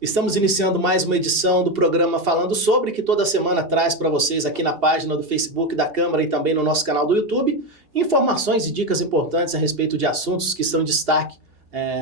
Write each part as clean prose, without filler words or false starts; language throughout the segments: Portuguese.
Estamos iniciando mais uma edição do programa Falando Sobre, que toda semana traz para vocês aqui na página do Facebook da Câmara e também no nosso canal do YouTube, informações e dicas importantes a respeito de assuntos que estão em destaque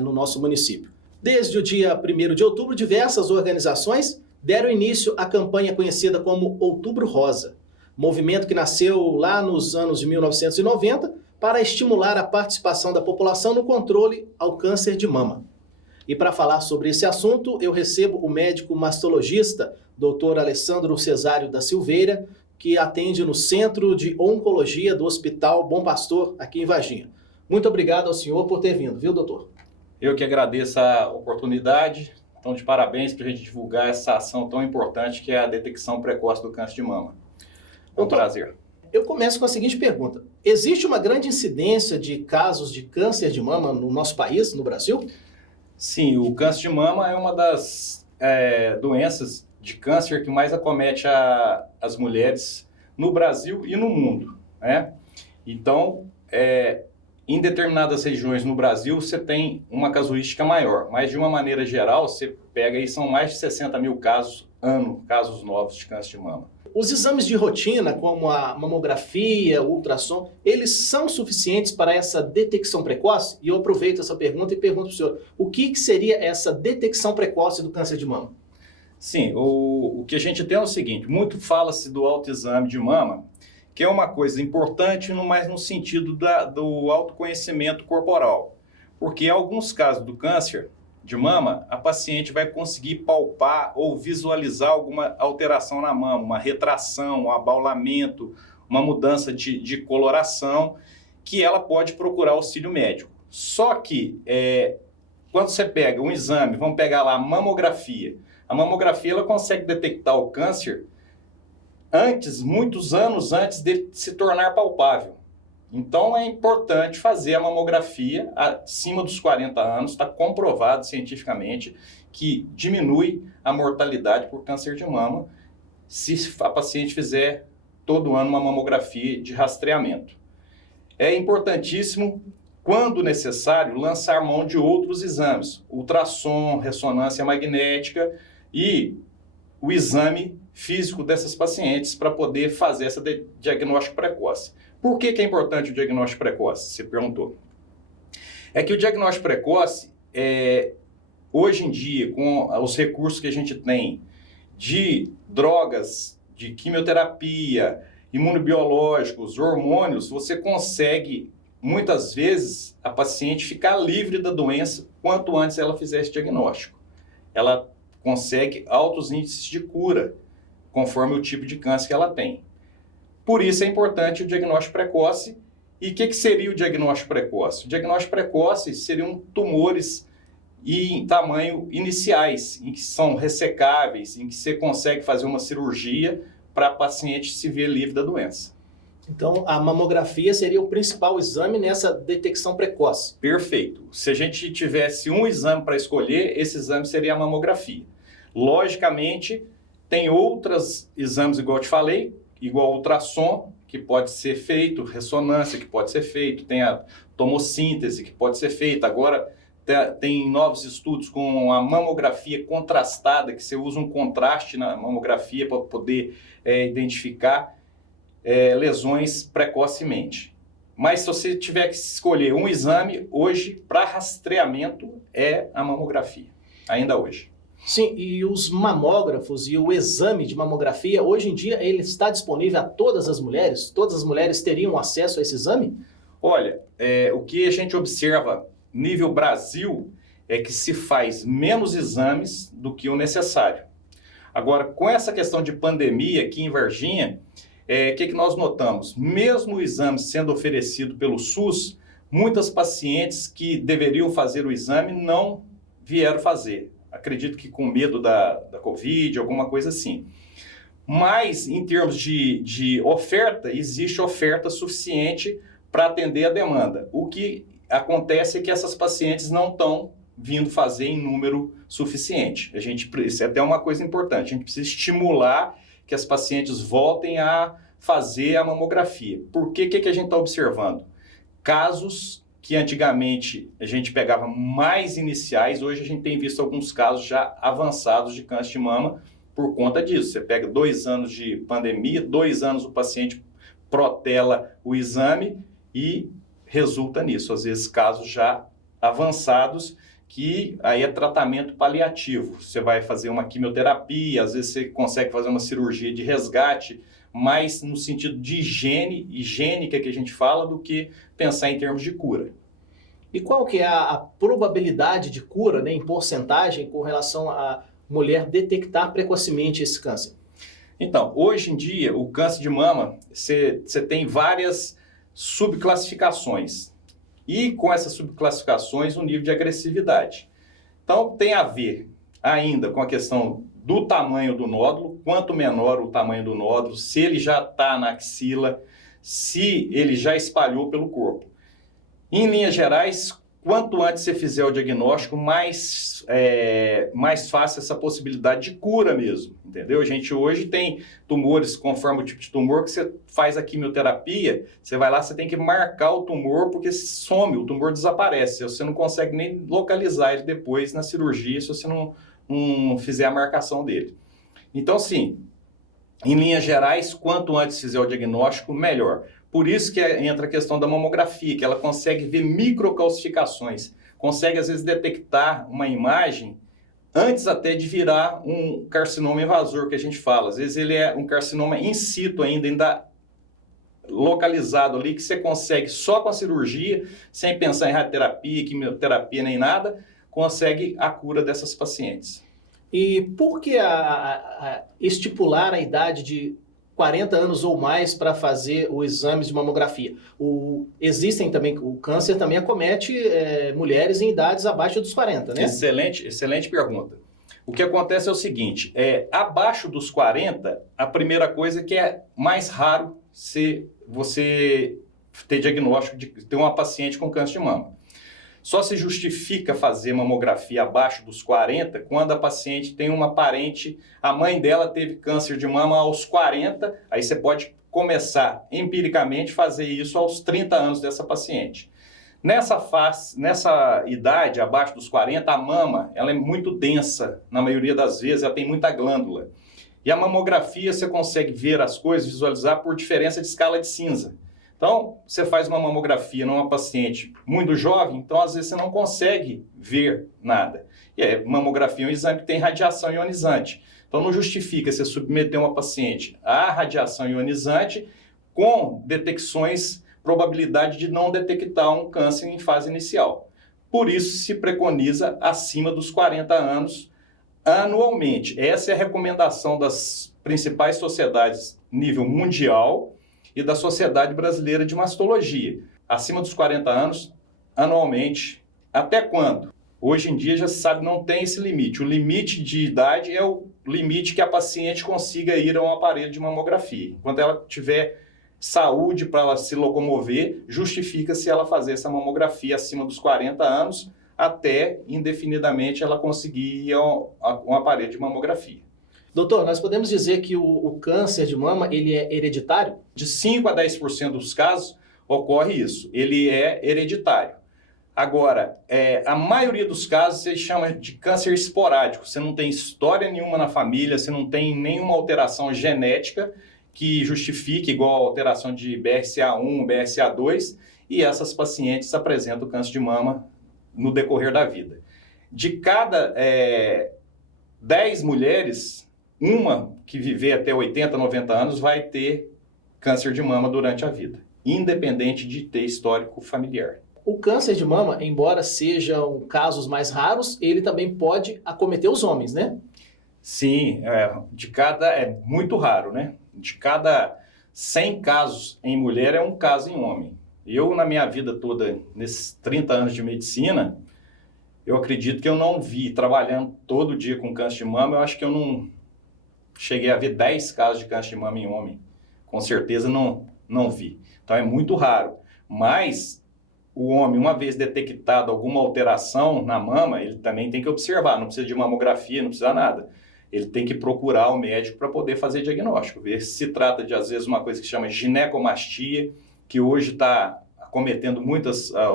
no nosso município. Desde o dia 1º de outubro, diversas organizações deram início à campanha conhecida como Outubro Rosa, movimento que nasceu lá nos anos de 1990 para estimular a participação da população no controle ao câncer de mama. E para falar sobre esse assunto, eu recebo o médico mastologista, Dr. Alessandro Cesário da Silveira, que atende no Centro de Oncologia do Hospital Bom Pastor, aqui em Varginha. Muito obrigado ao senhor por ter vindo, viu, doutor? Eu que agradeço a oportunidade. Então, de parabéns para a gente divulgar essa ação tão importante que é a detecção precoce do câncer de mama. É um prazer. Eu começo com a seguinte pergunta. Existe uma grande incidência de casos de câncer de mama no nosso país, no Brasil? Sim, o câncer de mama é uma das doenças de câncer que mais acomete as mulheres no Brasil e no mundo, né? Então, em determinadas regiões no Brasil, você tem uma casuística maior, mas de uma maneira geral, você pega aí, são mais de 60 mil casos ano, casos novos de câncer de mama. Os exames de rotina, como a mamografia, o ultrassom, eles são suficientes para essa detecção precoce? E eu aproveito essa pergunta e pergunto para o senhor, o que seria essa detecção precoce do câncer de mama? Sim, o que a gente tem é o seguinte, muito fala-se do autoexame de mama, que é uma coisa importante, mas no sentido do autoconhecimento corporal. Porque em alguns casos do câncer de mama, a paciente vai conseguir palpar ou visualizar alguma alteração na mama, uma retração, um abaulamento, uma mudança de coloração, que ela pode procurar auxílio médico. Só que, quando você pega um exame, vamos pegar lá a mamografia ela consegue detectar o câncer muitos anos antes de se tornar palpável. Então, é importante fazer a mamografia acima dos 40 anos, está comprovado cientificamente que diminui a mortalidade por câncer de mama se a paciente fizer todo ano uma mamografia de rastreamento. É importantíssimo, quando necessário, lançar mão de outros exames, ultrassom, ressonância magnética e o exame físico dessas pacientes para poder fazer esse diagnóstico precoce. Por que é importante o diagnóstico precoce? Você perguntou. É que o diagnóstico precoce, hoje em dia, com os recursos que a gente tem de drogas, de quimioterapia, imunobiológicos, hormônios, você consegue, muitas vezes, a paciente ficar livre da doença quanto antes ela fizer esse diagnóstico. Ela consegue altos índices de cura, conforme o tipo de câncer que ela tem. Por isso é importante o diagnóstico precoce. E o que seria o diagnóstico precoce? O diagnóstico precoce seriam tumores em tamanho iniciais, em que são ressecáveis, em que você consegue fazer uma cirurgia para a paciente se ver livre da doença. Então, a mamografia seria o principal exame nessa detecção precoce. Perfeito. Se a gente tivesse um exame para escolher, esse exame seria a mamografia. Logicamente, tem outros exames, igual eu te falei, igual ultrassom, que pode ser feito, ressonância, que pode ser feito, tem a tomossíntese, que pode ser feita. Agora, tem novos estudos com a mamografia contrastada, que você usa um contraste na mamografia para poder identificar lesões precocemente. Mas se você tiver que escolher um exame, hoje, para rastreamento, é a mamografia, ainda hoje. Sim, e os mamógrafos e o exame de mamografia, hoje em dia, ele está disponível a todas as mulheres? Todas as mulheres teriam acesso a esse exame? Olha, o que a gente observa nível Brasil é que se faz menos exames do que o necessário. Agora, com essa questão de pandemia aqui em Varginha, o que nós notamos? Mesmo o exame sendo oferecido pelo SUS, muitas pacientes que deveriam fazer o exame não vieram fazer. Acredito que com medo da Covid, alguma coisa assim. Mas, em termos de oferta, existe oferta suficiente para atender a demanda. O que acontece é que essas pacientes não estão vindo fazer em número suficiente. Isso é até uma coisa importante, a gente precisa estimular que as pacientes voltem a fazer a mamografia. Por que a gente está observando? Casos que antigamente a gente pegava mais iniciais, hoje a gente tem visto alguns casos já avançados de câncer de mama por conta disso. Você pega 2 anos de pandemia, 2 anos o paciente protela o exame e resulta nisso. Às vezes casos já avançados, que aí é tratamento paliativo. Você vai fazer uma quimioterapia, às vezes você consegue fazer uma cirurgia de resgate, mais no sentido de higiene, higiênica que a gente fala, do que pensar em termos de cura. E qual que é a probabilidade de cura, né, em porcentagem, com relação à mulher detectar precocemente esse câncer? Então, hoje em dia, o câncer de mama, você tem várias subclassificações. E com essas subclassificações, o nível de agressividade. Então, tem a ver ainda com a questão do tamanho do nódulo, quanto menor o tamanho do nódulo, se ele já está na axila, se ele já espalhou pelo corpo. Em linhas gerais, quanto antes você fizer o diagnóstico, mais fácil essa possibilidade de cura mesmo, entendeu? A gente hoje tem tumores, conforme o tipo de tumor, que você faz a quimioterapia, você vai lá, você tem que marcar o tumor, porque some, o tumor desaparece, você não consegue nem localizar ele depois na cirurgia, se você não fizer a marcação dele. Então, sim, em linhas gerais, quanto antes fizer o diagnóstico, melhor. Por isso que entra a questão da mamografia, que ela consegue ver microcalcificações, consegue às vezes detectar uma imagem antes até de virar um carcinoma invasor, que a gente fala. Às vezes ele é um carcinoma in situ ainda localizado ali, que você consegue só com a cirurgia, sem pensar em radioterapia, quimioterapia nem nada, consegue a cura dessas pacientes. E por que estipular a idade de 40 anos ou mais para fazer o exame de mamografia? Existem também, o câncer também acomete mulheres em idades abaixo dos 40, né? Excelente pergunta. O que acontece é o seguinte, abaixo dos 40, a primeira coisa que é mais raro se você ter diagnóstico de ter uma paciente com câncer de mama. Só se justifica fazer mamografia abaixo dos 40 quando a paciente tem uma parente, a mãe dela teve câncer de mama aos 40, aí você pode começar empiricamente fazer isso aos 30 anos dessa paciente. Nessa idade, abaixo dos 40, a mama ela é muito densa, na maioria das vezes, ela tem muita glândula. E a mamografia você consegue ver as coisas, visualizar por diferença de escala de cinza. Então, você faz uma mamografia numa paciente muito jovem, então às vezes você não consegue ver nada. E a mamografia é um exame que tem radiação ionizante. Então não justifica você submeter uma paciente à radiação ionizante com detecções, probabilidade de não detectar um câncer em fase inicial. Por isso se preconiza acima dos 40 anos anualmente. Essa é a recomendação das principais sociedades nível mundial e da Sociedade Brasileira de Mastologia. Acima dos 40 anos, anualmente. Até quando? Hoje em dia já se sabe, não tem esse limite. O limite de idade é o limite que a paciente consiga ir a um aparelho de mamografia. Enquanto ela tiver saúde para ela se locomover, justifica-se ela fazer essa mamografia acima dos 40 anos, até indefinidamente ela conseguir ir a um aparelho de mamografia. Doutor, nós podemos dizer que o câncer de mama ele é hereditário? De 5 a 10% dos casos ocorre isso, ele é hereditário. Agora, a maioria dos casos se chama de câncer esporádico, você não tem história nenhuma na família, você não tem nenhuma alteração genética que justifique igual a alteração de BRCA1, BRCA2, e essas pacientes apresentam câncer de mama no decorrer da vida. De cada 10 mulheres, uma que viver até 80, 90 anos vai ter câncer de mama durante a vida, independente de ter histórico familiar. O câncer de mama, embora sejam casos mais raros, ele também pode acometer os homens, né? Sim, é muito raro, né? De cada 100 casos em mulher, é um caso em homem. Eu, na minha vida toda, nesses 30 anos de medicina, eu acredito que eu não vi, trabalhando todo dia com câncer de mama, eu acho que eu não cheguei a ver 10 casos de câncer de mama em homem. Com certeza não vi. Então é muito raro. Mas o homem, uma vez detectado alguma alteração na mama, ele também tem que observar. Não precisa de mamografia, não precisa nada. Ele tem que procurar o médico para poder fazer diagnóstico. Ver se trata de, às vezes, uma coisa que se chama ginecomastia, que hoje está acometendo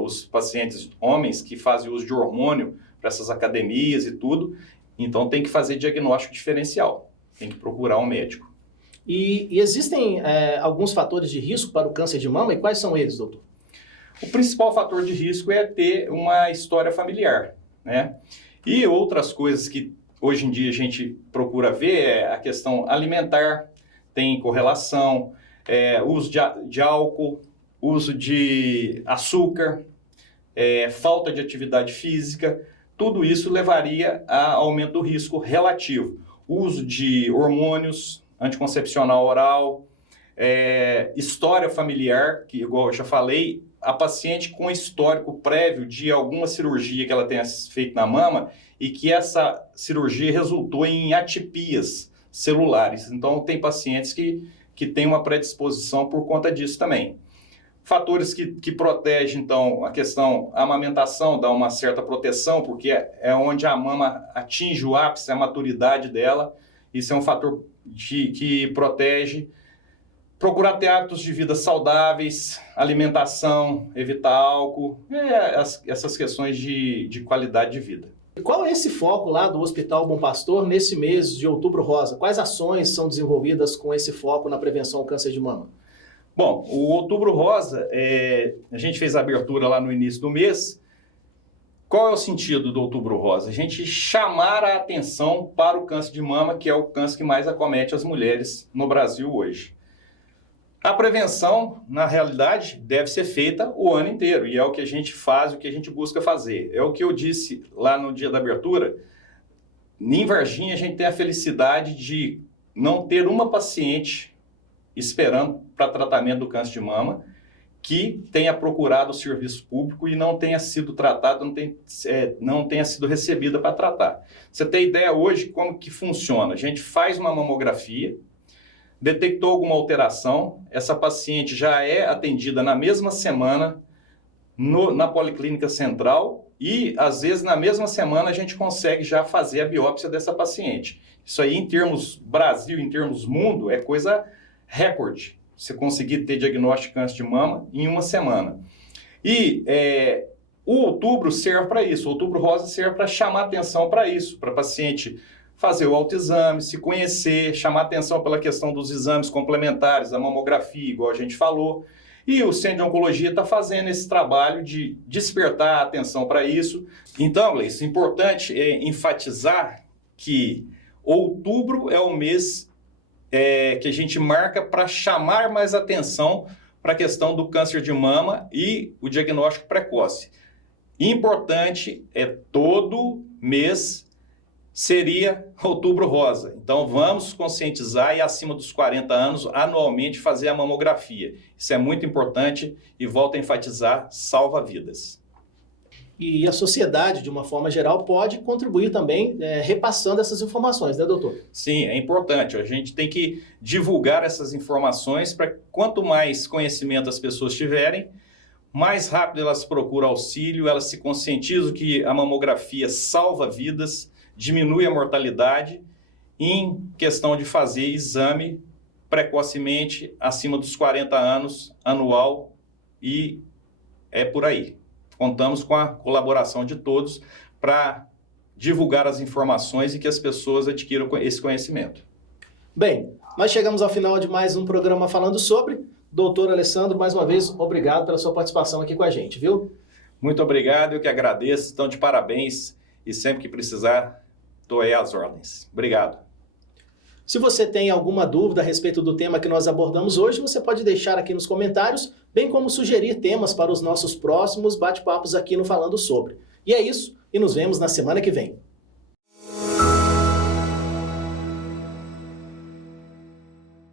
os pacientes homens que fazem uso de hormônio para essas academias e tudo. Então tem que fazer diagnóstico diferencial, tem que procurar um médico. E existem alguns fatores de risco para o câncer de mama, e quais são eles, doutor? O principal fator de risco é ter uma história familiar, né? E outras coisas que hoje em dia a gente procura ver é a questão alimentar, tem correlação, uso de álcool, uso de açúcar, falta de atividade física, tudo isso levaria a aumento do risco relativo. Uso de hormônios, anticoncepcional oral, história familiar, que igual eu já falei, a paciente com histórico prévio de alguma cirurgia que ela tenha feito na mama e que essa cirurgia resultou em atipias celulares. Então, tem pacientes que têm uma predisposição por conta disso também. Fatores que protegem, então, a amamentação dá uma certa proteção, porque é onde a mama atinge o ápice, a maturidade dela. Isso é um fator que protege. Procurar ter hábitos de vida saudáveis, alimentação, evitar álcool, essas questões de qualidade de vida. E qual é esse foco lá do Hospital Bom Pastor nesse mês de Outubro Rosa? Quais ações são desenvolvidas com esse foco na prevenção ao câncer de mama? Bom, o Outubro Rosa, a gente fez a abertura lá no início do mês. Qual é o sentido do Outubro Rosa? A gente chamar a atenção para o câncer de mama, que é o câncer que mais acomete as mulheres no Brasil hoje. A prevenção, na realidade, deve ser feita o ano inteiro, e é o que a gente faz, o que a gente busca fazer. É o que eu disse lá no dia da abertura. Em Varginha, a gente tem a felicidade de não ter uma paciente esperando para tratamento do câncer de mama que tenha procurado o serviço público e não tenha sido tratada, não tenha sido recebida para tratar. Você tem ideia hoje como que funciona? A gente faz uma mamografia, detectou alguma alteração, essa paciente já é atendida na mesma semana na Policlínica Central e, às vezes, na mesma semana a gente consegue já fazer a biópsia dessa paciente. Isso aí, em termos Brasil, em termos mundo, é coisa recorde. Você conseguir ter diagnóstico de câncer de mama em uma semana. E o outubro serve para isso, o Outubro Rosa serve para chamar atenção para isso, para a paciente fazer o autoexame, se conhecer, chamar atenção pela questão dos exames complementares, a mamografia, igual a gente falou. E o Centro de Oncologia está fazendo esse trabalho de despertar a atenção para isso. Então, Gleice, é importante enfatizar que outubro é o mês que a gente marca para chamar mais atenção para a questão do câncer de mama e o diagnóstico precoce. Importante todo mês seria Outubro Rosa. Então vamos conscientizar e acima dos 40 anos anualmente fazer a mamografia. Isso é muito importante e volto a enfatizar, salva vidas. E a sociedade, de uma forma geral, pode contribuir também repassando essas informações, né, doutor? Sim, é importante. A gente tem que divulgar essas informações para quanto mais conhecimento as pessoas tiverem, mais rápido elas procuram auxílio, elas se conscientizam que a mamografia salva vidas, diminui a mortalidade em questão de fazer exame precocemente acima dos 40 anos, anual, e é por aí. Contamos com a colaboração de todos para divulgar as informações e que as pessoas adquiram esse conhecimento. Bem, nós chegamos ao final de mais um programa falando sobre. Doutor Alessandro, mais uma vez, obrigado pela sua participação aqui com a gente, viu? Muito obrigado, eu que agradeço, estão de parabéns e sempre que precisar, estou aí às ordens. Obrigado. Se você tem alguma dúvida a respeito do tema que nós abordamos hoje, você pode deixar aqui nos comentários, bem como sugerir temas para os nossos próximos bate-papos aqui no Falando Sobre. E é isso, e nos vemos na semana que vem.